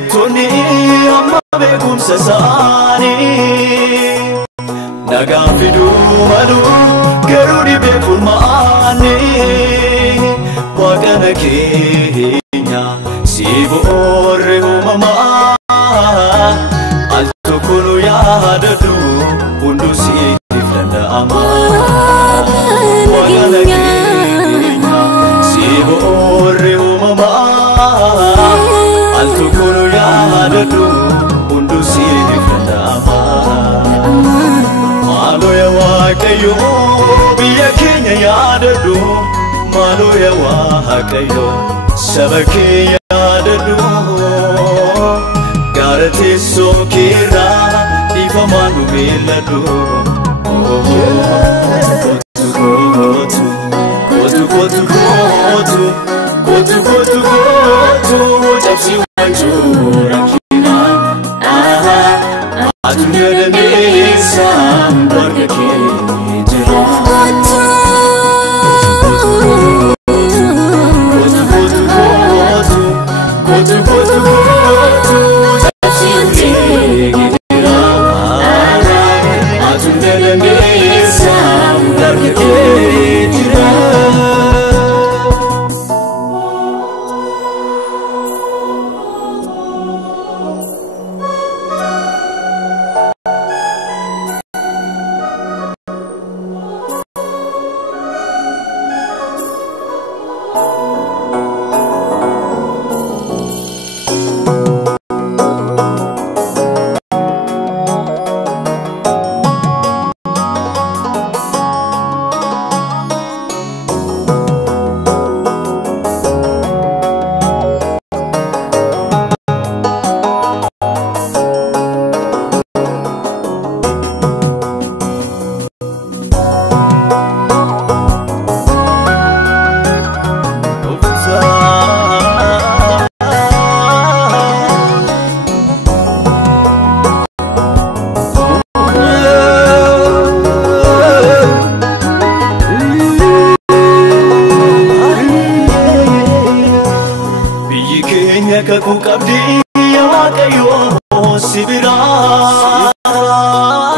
beektonni amma beekumsa isaanii nagaan fiduu malu garuu dhibee furmaanni waaqana keenya si boorre uumamaa al tokko nu yaadadhu hunduu siif danda'ama waaqana keenya si boorre uumamaa al tokko nu yaadadhu hunduu siif danda'ama Malo ya waaqayyo biyya keenya yaadadhu Malo ya waaqayyo saba kee yaadadhu Gara teessoo keerraa ifamaan nu beelladhu Kotu cabsi wanjuu rakkina Adunya dandeessa barga kee jira Kotu cabsi gidira Adunya dandeessa barga kee jira Kaku kabdi ya waaqayyo sibira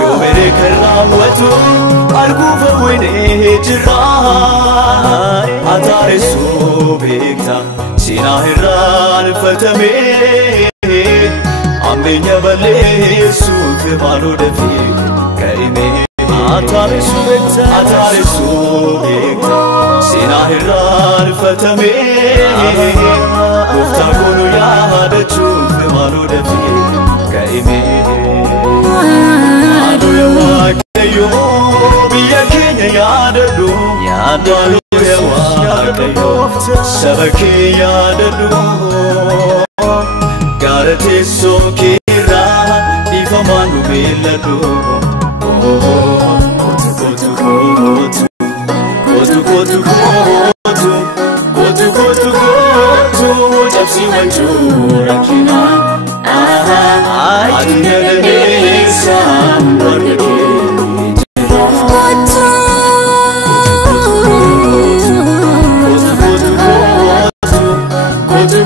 yo mere karawatu argufa wene jira atare subekta sina hiran fatame amenya bale suf malu defi kaime atare subekta sina hiran fatame Ufta kono yaadachuu malu defi kaime Malo ya waaqayyo biyya keenya yaadadhu Malo ya waaqayyo saba kee yaadadhu Gara teessoo keerraa ifamaan nu beelladhu Kotu cabsi wanjuu rakkina Adunya dandeessa barga kee jira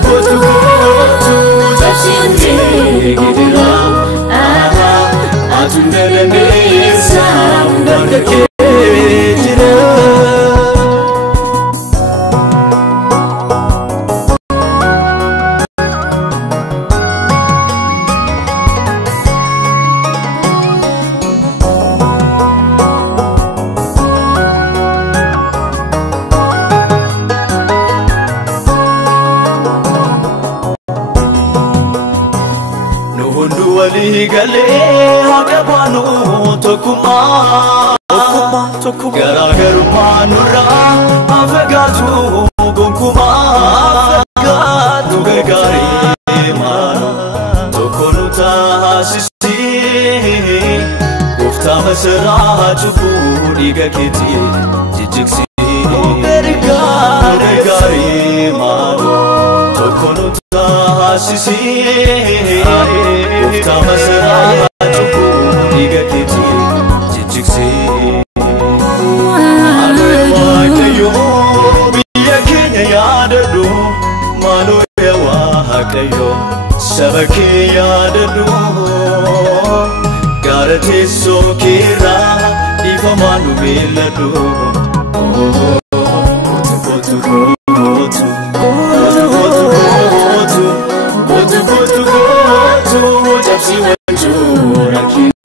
Kotu cabsi gidira Adunya dandeessa barga kee jira Wali gale hagabanu tokuma garaagarummaa nurraa afagaatu gonkuma afagaatu gargaarii maanu tokko nu taasisee gooftaa masaraa cubbuu dhiiga keetii jijjigsee gargaarii maanu tokko nu taasisee gooftaa masaraa cubbuu dhiiga keetii jijjigsee Biyya keenya yaadadhu Malo ya waaqayyo saba sokira ifamanu belado Go to,